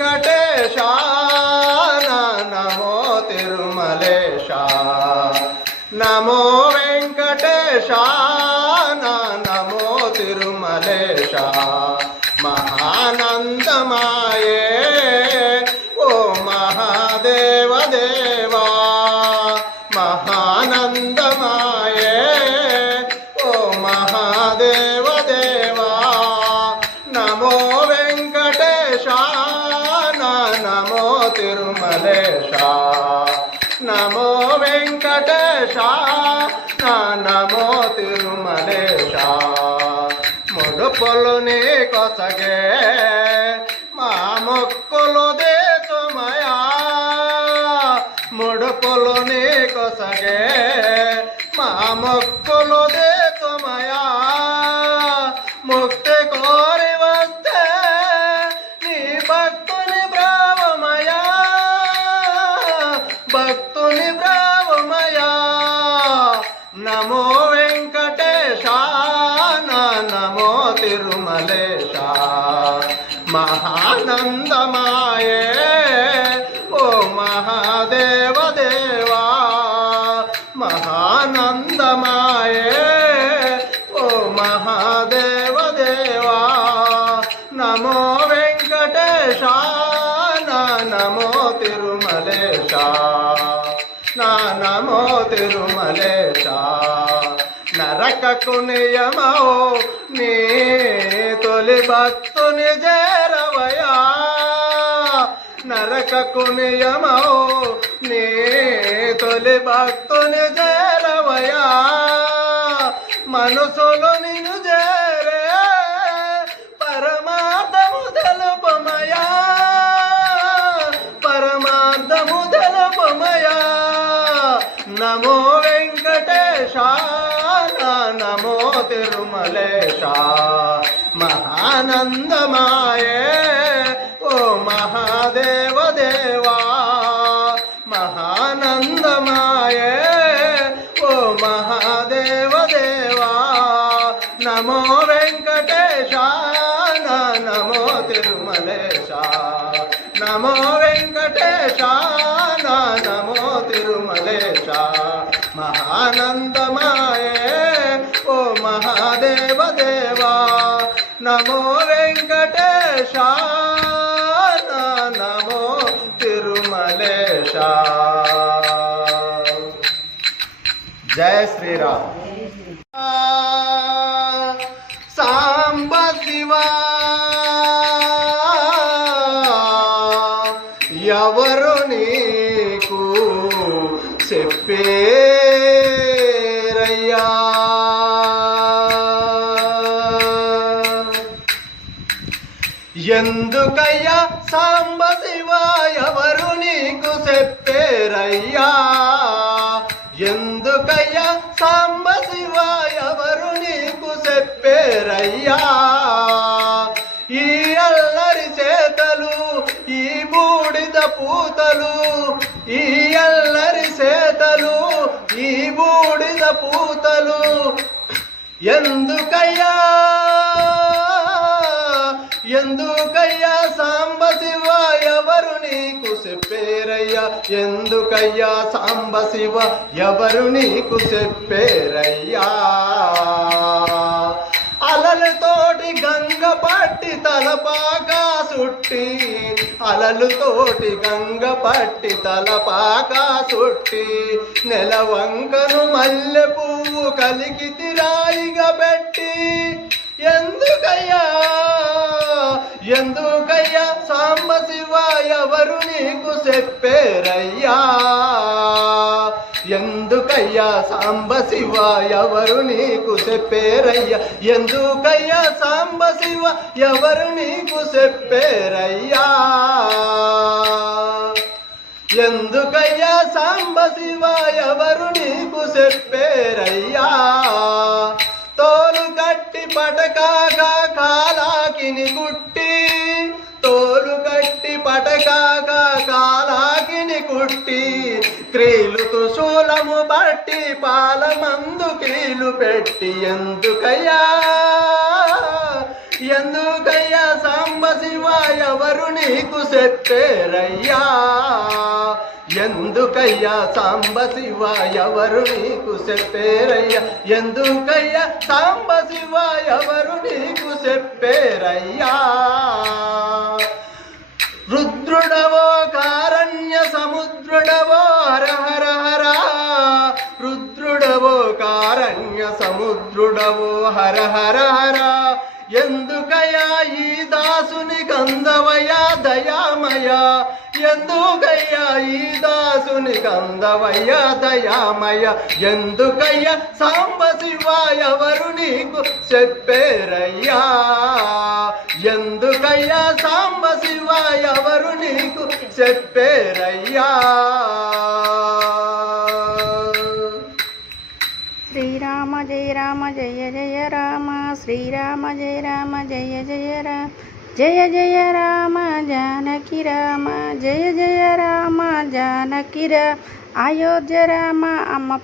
వెంకటేశ నమో తిరుమలేశ నమో వెంకటేశ నమో తిరుమలేశ మహానందమాయే ఓ మహాదేవ దేవా మహానందమాయే ఓ మహాదేవ దేవా నమో వెంకటేశ నమో తిరుమలేశ నమో వెంకటేశ నమో తిరుమలేశ ముడుపులు నీ కొసగే మా మొక్కులు దేశమయా ముడుపులు నీ కొసగే మా మొక్కులు దేశమయా ముక్తి కోరి వస్తే నీ భక్తుని బ్రావమయా భక్తుని బ్రావమయా నమో వెంకటేశ నమో తిరుమలేశ మహానందమాయే ఓ మహాదేవ దేవా మహానందమాయే ఓ మహాదేవ దేవా నమో వెంకటేశ నమో తిరుమలేశ నమో తిరుమలేశ నరకకు నియమో నీ తొలి భక్తుని చేరవయా నరకకు నియమో నీ తొలి భక్తుని చేరవయా మనసులో నిన్ను చేరే పరమార్థము తెలుపమయా పరమార్థము తెలుపమయా నమో వెంకటేశ నమో తిరుమలేశ మహానందమాయే ఓ మహాదేవ దేవా మహానందమాయే ఓ మహాదేవ దేవా నమో వెంకటేశ నమో తిరుమలేశ నమో వెంకటేశ నమో తిరుమలేశ మహానందమాయే ఓ మహాదేవ దేవా నమో వెంకటేశ నమో తిరుమలేశ జయ శ్రీరామ్ సాంబ శివ ఎవరు నీకు చెప్పేరయ్యా ఎందుకయ్యా సాంబ శివ ఎవరు నీకు చెప్పేరయ్యా ఎందుకయ్యా సాంబ శివ ఎవరు నీకు చెప్పేరయ్యా ఈ అల్లరి చేతలు ఈ బూడిద పూతలు ఈ అల్లరి చేతలు ఈ బూడిద పూతలు ఎందుకయ్యా ఎందుకయ్యా సాంబ శివ ఎవరు నీకు చెప్పేరయ్యా ఎందుకయ్యా సాంబ శివ ఎవరు నీకు చెప్పేరయ్యా అలలతోటి గంగ పట్టి తలపాగా సుట్టి అలలుతోటి గంగ పట్టి తలపాగా సుట్టి నెలవంకను మల్లె పువ్వు కలికి తిరాయిగా పెట్టి ఎందుకయ్యా ఎందుకయ్యా సాంబ శివ ఎవరు నీకు చెప్పేరయ్యా ఎందుకయ్యా సాంబ శివ ఎవరు నీకు చెప్పేరయ్యా ఎందుకయ్యా సాంబ శివ ఎవరు నీకు చెప్పేరయ్యా ఎందుకయ్యా సాంబ శివ ఎవరు నీకు చెప్పేరయ్యా తోలు కట్టి పటకాగా కాలాకిని కుట్టి తోలు కట్టి పటకాగా కాలాకిని కుట్టి క్రీలు తుశూలము బట్టి పాలమందు క్రీలు పెట్టి ఎందుకయ్యా ఎందుకయ్యా సాంబ శివ ఎవరు నీకు చెప్పేరయ్యా ఎందుకయ్యా సాంబ శివ ఎవరు నీకు చెప్పేరయ్యా ఎందుకయ్యా సాంబ శివ ఎవరు నీకు చెప్పేరయ్యా రుద్రుడవో కారణ్య సముద్రుడవో హర హర హర రుద్రుడవో కారణ్య సముద్రుడవో హర హర హర ఎందుకయ్యా ఈ దాసుని కందవయ దయామయ ఎందుకయ్యా ఈ దాసుని కందవయ దయామయ ఎందుకయ్యా సాంబ శివ ఎవరు నీకు చెప్పేరయ్యా ఎందుకయ్యా సాంబ శివ ఎవరు నీకు చెప్పేరయ్యా శ్రీరామ జయ రామ జయ జయ రామ శ్రీరామ జయ రామ జయ జయ రామ జయ జయ రామ జానకి రామ జయ జయ రామ జానకి రా అయోధ్య రామ అమ్మ